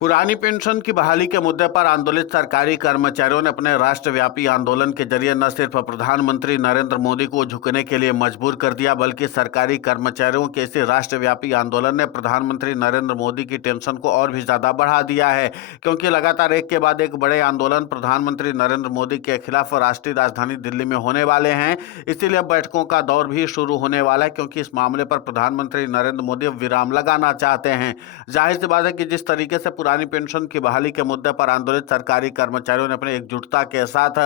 पुरानी पेंशन की बहाली के मुद्दे पर आंदोलित सरकारी कर्मचारियों ने अपने राष्ट्रव्यापी आंदोलन के जरिए न सिर्फ प्रधानमंत्री नरेंद्र मोदी को झुकने के लिए मजबूर कर दिया, बल्कि सरकारी कर्मचारियों के इस राष्ट्रव्यापी आंदोलन ने प्रधानमंत्री नरेंद्र मोदी की टेंशन को और भी ज्यादा बढ़ा दिया है। क्योंकि लगातार एक के बाद एक बड़े आंदोलन प्रधानमंत्री नरेंद्र मोदी के खिलाफ राष्ट्रीय राजधानी दिल्ली में होने वाले हैं। इसीलिए अब बैठकों का दौर भी शुरू होने वाला है, क्योंकि इस मामले पर प्रधानमंत्री नरेंद्र मोदी विराम लगाना चाहते हैं। जाहिर सी बात है कि जिस तरीके से पुरानी पेंशन की बहाली के मुद्दे पर आंदोलित सरकारी कर्मचारियों ने अपनी एकजुटता के साथ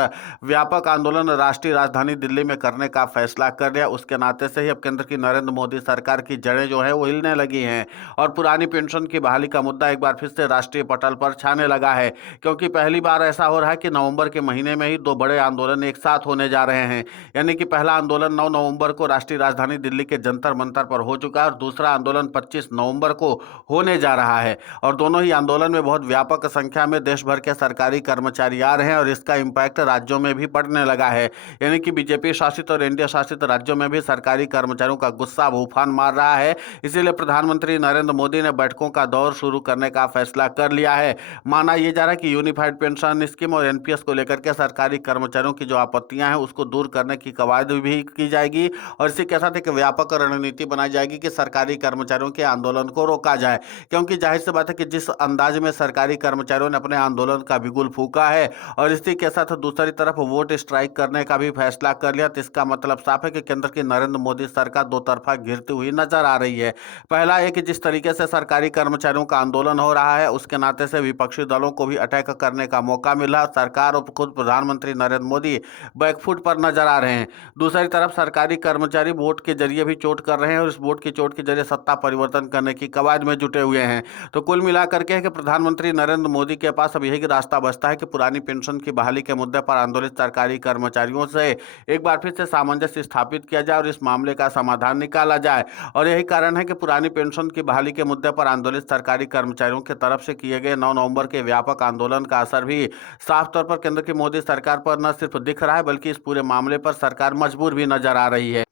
व्यापक आंदोलन राष्ट्रीय राजधानी दिल्ली में करने का फैसला कर लिया, उसके नाते से ही अब केंद्र की नरेंद्र मोदी सरकार की जड़ें जो है वो हिलने लगी हैं और पुरानी पेंशन की बहाली का मुद्दा एक बार फिर से राष्ट्रीय पटल पर छाने लगा है। क्योंकि पहली बार ऐसा हो रहा है कि नवंबर के महीने में ही दो बड़े आंदोलन एक साथ होने जा रहे हैं। यानी कि पहला आंदोलन 9 नवंबर को राष्ट्रीय राजधानी दिल्ली के जंतर मंतर पर हो चुका है और दूसरा आंदोलन 25 नवंबर को होने जा रहा है। और दोनों ही आंदोलन में बहुत व्यापक संख्या में देश भर के सरकारी कर्मचारी आ रहे हैं और इसका इम्पैक्ट राज्यों में भी पड़ने लगा है। यानी कि बीजेपी शासित और एनडीए शासित राज्यों में भी सरकारी कर्मचारियों का गुस्सा उफान मार रहा है। इसीलिए प्रधानमंत्री नरेंद्र मोदी ने बैठकों का दौर शुरू करने का फैसला कर लिया है। माना यह जा रहा है कि यूनिफाइड पेंशन स्कीम और एनपीएस को लेकर के सरकारी कर्मचारियों की जो आपत्तियां हैं उसको दूर करने की कवायद भी की जाएगी और इसी के साथ एक व्यापक रणनीति बनाई जाएगी कि सरकारी कर्मचारियों के आंदोलन को रोका जाए। क्योंकि जाहिर सी बात है कि जिस अंदाज में सरकारी कर्मचारियों ने अपने आंदोलन का बिगुल फूंका है और इसी के साथ दूसरी तरफ वोट स्ट्राइक करने का भी फैसला कर लिया, तो इसका मतलब साफ है कि केंद्र की नरेंद्र मोदी सरकार दो तरफा गिरती हुई नजर आ रही है। पहला है कि जिस तरीके से सरकारी कर्मचारियों का आंदोलन हो रहा है उसके नाते से विपक्षी दलों को भी अटैक करने का मौका मिला। सरकार और खुद प्रधानमंत्री नरेंद्र मोदी बैकफुट पर नजर आ रहे हैं। दूसरी तरफ सरकारी कर्मचारी वोट के जरिए भी चोट कर रहे हैं और इस वोट की चोट के जरिए सत्ता परिवर्तन करने की कवायद में जुटे हुए हैं। तो कुल मिलाकर के कि प्रधानमंत्री नरेंद्र मोदी के पास अब यही रास्ता बचता है कि पुरानी पेंशन की बहाली के मुद्दे पर आंदोलित सरकारी कर्मचारियों से एक बार फिर से सामंजस्य स्थापित किया जाए और इस मामले का समाधान निकाला जाए। और यही कारण है कि पुरानी पेंशन की बहाली के मुद्दे पर आंदोलित सरकारी कर्मचारियों की तरफ से किए गए 9 नवंबर के व्यापक आंदोलन का असर भी साफ तौर पर केंद्र की मोदी सरकार पर न सिर्फ दिख रहा है बल्कि इस पूरे मामले पर सरकार मजबूर भी नजर आ रही है।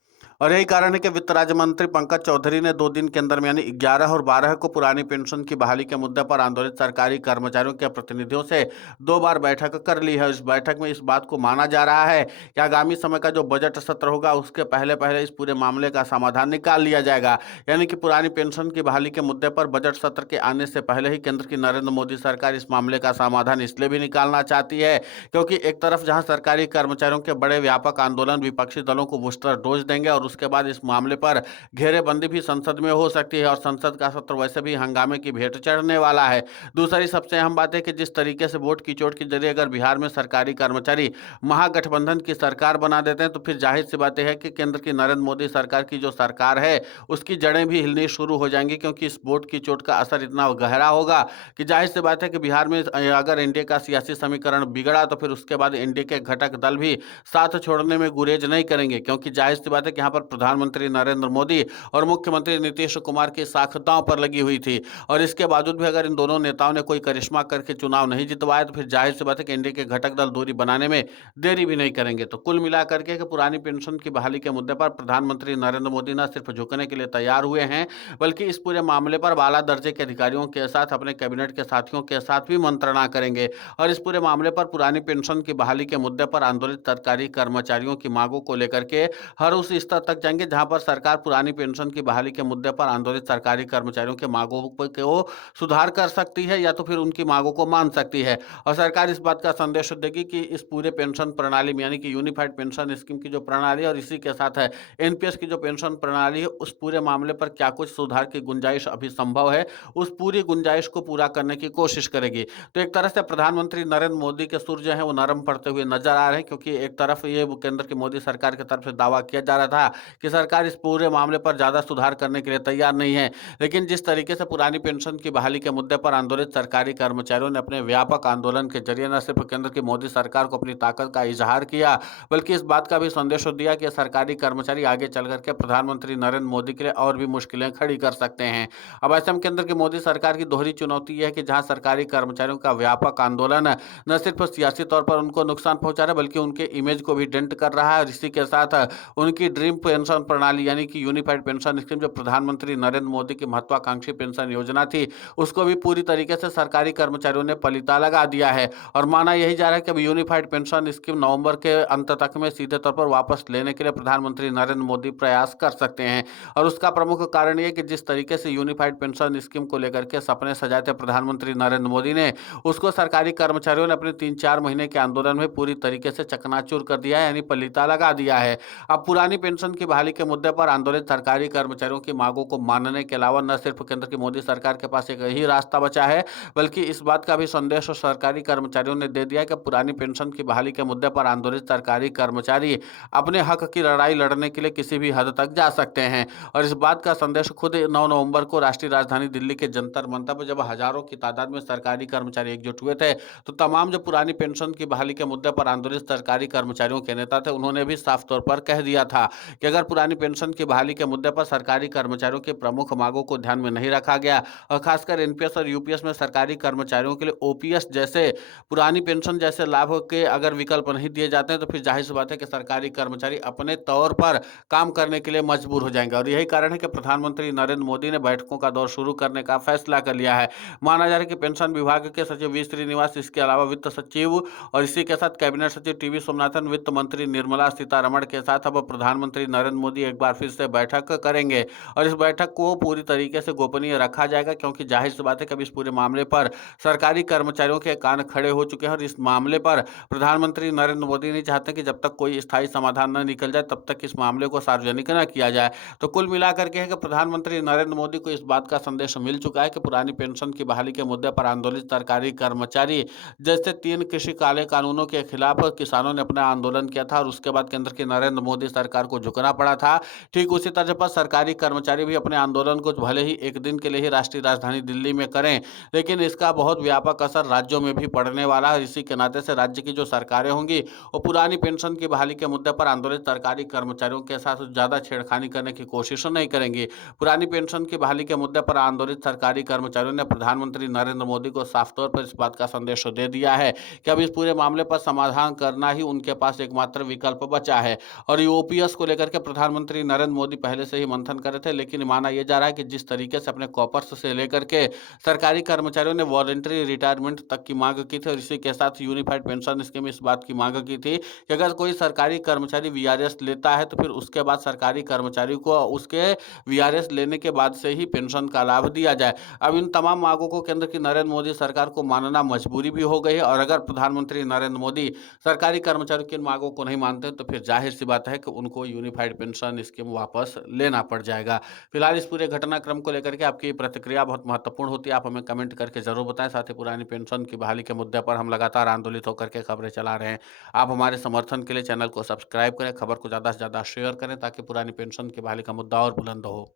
और यही कारण है कि वित्त राज्य मंत्री पंकज चौधरी ने 2 दिन के अंदर में यानी 11 और 12 को पुरानी पेंशन की बहाली के मुद्दे पर आंदोलित सरकारी कर्मचारियों के प्रतिनिधियों से 2 बार बैठक कर ली है। इस बैठक में इस बात को माना जा रहा है कि आगामी समय का जो बजट सत्र होगा उसके पहले पहले इस पूरे मामले का समाधान निकाल लिया जाएगा। यानी कि पुरानी पेंशन की बहाली के मुद्दे पर बजट सत्र के आने से पहले ही केंद्र की नरेंद्र मोदी सरकार इस मामले का समाधान इसलिए भी निकालना चाहती है क्योंकि एक तरफ जहां सरकारी कर्मचारियों के बड़े व्यापक आंदोलन विपक्षी दलों को बूस्टर डोज देंगे और उसके बाद इस मामले पर घेरेबंदी भी संसद में हो सकती है और संसद का सत्र वैसे भी हंगामे की भेंट चढ़ने वाला है। दूसरी सबसे अहम बात है कि जिस तरीके से वोट की चोट के जरिए अगर बिहार में सरकारी कर्मचारी महागठबंधन की सरकार बना देते हैं तो फिर जाहिर सी बात है कि केंद्र की नरेंद्र मोदी सरकार की जो सरकार है उसकी जड़ें भी हिलनी शुरू हो जाएंगी, क्योंकि इस वोट की चोट का असर इतना गहरा होगा कि जाहिर सी बात है कि बिहार में अगर एनडीए का सियासी समीकरण बिगड़ा तो फिर उसके बाद एनडीए के घटक दल भी साथ छोड़ने में गुरेज नहीं करेंगे, क्योंकि जाहिर सी बात है कि यहाँ पर प्रधानमंत्री नरेंद्र मोदी और मुख्यमंत्री नीतीश कुमार की साख दांव पर लगी हुई थी और इसके बावजूद भी अगर इन दोनों नेताओं ने कोई करिश्मा करके चुनाव नहीं जितवाया तो फिर जाहिर सी बात है कि एनडीए के घटक दल दूरी बनाने में देरी भी नहीं करेंगे। तो कुल मिलाकर के पुरानी पेंशन की बहाली के मुद्दे पर प्रधानमंत्री नरेंद्र मोदी न सिर्फ झुकने के लिए तैयार हुए हैं बल्कि इस पूरे मामले पर आला दर्जे के अधिकारियों के साथ अपने कैबिनेट के साथियों के साथ भी मंत्रणा करेंगे और इस पूरे मामले पर पुरानी पेंशन की बहाली के मुद्दे पर आंदोलित सरकारी कर्मचारियों की मांगों को लेकर के हर उस स्तर तक जाएंगे जहां पर सरकार पुरानी पेंशन की बहाली के मुद्दे पर आंदोलित सरकारी कर्मचारियों के मांगों को सुधार कर सकती है या तो फिर उनकी मांगों को मान सकती है। और सरकार इस बात का संदेश देगी कि इस पूरे पेंशन प्रणाली में यानी कि यूनिफाइड पेंशन स्कीम की जो प्रणाली है और इसी के साथ है एनपीएस की जो पेंशन प्रणाली है उस पूरे मामले पर क्या कुछ सुधार की गुंजाइश अभी संभव है उस पूरी गुंजाइश को पूरा करने की कोशिश करेगी। तो एक तरह से प्रधानमंत्री नरेंद्र मोदी के सुर जो है वो नरम पड़ते हुए नजर आ रहे हैं, क्योंकि एक तरफ ये केंद्र की मोदी सरकार की तरफ से दावा किया जा रहा था कि सरकार इस पूरे मामले पर ज्यादा सुधार करने के लिए तैयार नहीं है, लेकिन जिस तरीके से पुरानी पेंशन की बहाली के मुद्दे पर आंदोलित सरकारी कर्मचारियों ने अपने व्यापक आंदोलन के जरिए न सिर्फ केंद्र की मोदी सरकार को अपनी ताकत का इजहार किया बल्कि इस बात का भी संदेश दिया कि सरकारी कर्मचारी आगे चल करके प्रधानमंत्री नरेंद्र मोदी के लिए और भी मुश्किलें खड़ी कर सकते हैं। अब ऐसे में केंद्र की मोदी सरकार की दोहरी चुनौती यह है कि जहां सरकारी कर्मचारियों का व्यापक आंदोलन न सिर्फ सियासी तौर पर उनको नुकसान पहुंचा रहा है बल्कि उनके इमेज को भी डेंट कर रहा है और इसी के साथ उनकी ड्रीम पेंशन प्रणाली यानी कि यूनिफाइड पेंशन स्कीम जो प्रधानमंत्री नरेंद्र मोदी की महत्वाकांक्षी पेंशन योजना थी, उसको भी पूरी तरीके से सरकारी कर्मचारियों ने पलीता लगा दिया है। और माना यही जा रहा है कि अब यूनिफाइड पेंशन स्कीम नवंबर के अंत तक में सीधे तौर पर वापस लेने के लिए प्रधानमंत्री नरेंद्र मोदी प्रयास कर सकते हैं। और उसका प्रमुख कारण ये कि जिस तरीके से यूनिफाइड पेंशन स्कीम को लेकर के सपने सजाए थे प्रधानमंत्री नरेंद्र मोदी ने, उसको सरकारी कर्मचारियों ने अपने 3-4 महीने के आंदोलन में पूरी तरीके से चकनाचूर कर दिया है, यानी पलीता लगा दिया है। अब पुरानी पेंशन की बहाली के मुद्दे पर आंदोलित सरकारी कर्मचारियों की मांगों को मानने के अलावा न सिर्फ केंद्र की मोदी सरकार के पास एक ही रास्ता बचा है, बल्कि इस बात का भी संदेश सरकारी कर्मचारियों ने दे दिया है कि पुरानी पेंशन की बहाली के मुद्दे पर आंदोलित सरकारी कर्मचारी अपने हक की लड़ाई लड़ने के लिए किसी भी हद तक जा सकते हैं। और इस बात का संदेश खुद 9 नवंबर को राष्ट्रीय राजधानी दिल्ली के जंतर मंतर पर जब हजारों की तादाद में सरकारी कर्मचारी एकजुट हुए थे, तो तमाम जो पुरानी पेंशन की बहाली के मुद्दे पर आंदोलित सरकारी कर्मचारियों के नेता थे, उन्होंने भी साफ तौर पर कह दिया था कि अगर पुरानी पेंशन की बहाली के मुद्दे पर सरकारी कर्मचारियों की प्रमुख मांगों को ध्यान में नहीं रखा गया और खासकर एनपीएस और यूपीएस में सरकारी कर्मचारियों के लिए ओपीएस जैसे पुरानी पेंशन जैसे लाभ के अगर विकल्प नहीं दिए जाते हैं, तो फिर जाहिर सी बात है कि सरकारी कर्मचारी अपने तौर पर काम करने के लिए मजबूर हो जाएंगे। और यही कारण है कि प्रधानमंत्री नरेंद्र मोदी ने बैठकों का दौर शुरू करने का फैसला कर लिया है। माना जा रहा है कि पेंशन विभाग के सचिव वी श्रीनिवास, इसके अलावा वित्त सचिव और इसी के साथ कैबिनेट सचिव टीवी सोमनाथन, वित्त मंत्री निर्मला सीतारमण के साथ अब प्रधानमंत्री नरेंद्र मोदी एक बार फिर से बैठक करेंगे। और इस बैठक को पूरी तरीके से गोपनीय रखा जाएगा, क्योंकि जाहिर सी बात है कि अब इस पूरे मामले पर सरकारी कर्मचारियों के कान खड़े हो चुके हैं। और इस मामले पर प्रधानमंत्री नरेंद्र मोदी नहीं चाहते कि जब तक कोई स्थायी समाधान न निकल जाए, तब तक इस मामले को सार्वजनिक न किया जाए। तो कुल मिलाकर के है कि प्रधानमंत्री नरेंद्र मोदी को इस बात का संदेश मिल चुका है कि पुरानी पेंशन की बहाली के मुद्दे पर आंदोलित सरकारी कर्मचारी जैसे 3 कृषि काले कानूनों के खिलाफ किसानों ने अपना आंदोलन किया था और उसके बाद केंद्र की नरेंद्र मोदी सरकार को झुकना पड़ा था। ठीक उसी तरह पर सरकारी कर्मचारी भी अपने आंदोलन को भले ही एक दिन के लिए ही राष्ट्रीय राजधानी दिल्ली में करें, लेकिन इसका बहुत व्यापक असर राज्यों में भी पड़ने वाला है। इसी के नाते से राज्य की जो सरकारें होंगी, वो पुरानी पेंशन की बहाली के मुद्दे पर आंदोलित सरकारी कर्मचारियों के साथ ज्यादा छेड़खानी करने की कोशिश नहीं करेंगी। पुरानी पेंशन की बहाली के मुद्दे पर आंदोलित सरकारी कर्मचारियों ने प्रधानमंत्री नरेंद्र मोदी को साफ तौर पर इस बात का संदेश दे दिया है कि अब इस पूरे मामले पर समाधान करना ही उनके पास एकमात्र विकल्प बचा है। और यूपीएस को लेकर के प्रधानमंत्री नरेंद्र मोदी पहले से ही मंथन कर रहे थे, लेकिन माना यह जा रहा है कि जिस तरीके से अपने कॉपर्स से लेकर के सरकारी कर्मचारियों ने वॉलंटरी रिटायरमेंट तक की मांग की थी और इसी के साथ यूनिफाइड पेंशन स्कीम इस बात की मांग की थी कि अगर कोई सरकारी कर्मचारी वीआरएस लेता है, तो फिर उसके बाद सरकारी कर्मचारी को उसके वीआरएस लेने के बाद से ही पेंशन का लाभ दिया जाए। अब इन तमाम मांगों को केंद्र की नरेंद्र मोदी सरकार को मानना मजबूरी भी हो गई है। और अगर प्रधानमंत्री नरेंद्र मोदी सरकारी कर्मचारियों की इन मांगों को नहीं मानते, तो फिर जाहिर सी बात है कि उनको यूनिफाइड पेंशन स्कीम वापस लेना पड़ जाएगा। फिलहाल इस पूरे घटनाक्रम को लेकर के आपकी प्रतिक्रिया बहुत महत्वपूर्ण होती है, आप हमें कमेंट करके जरूर बताएं। साथ ही पुरानी पेंशन की बहाली के मुद्दे पर हम लगातार आंदोलित होकर के खबरें चला रहे हैं। आप हमारे समर्थन के लिए चैनल को सब्सक्राइब करें, खबर को ज़्यादा से ज़्यादा शेयर करें, ताकि पुरानी पेंशन की बहाली का मुद्दा और बुलंद हो।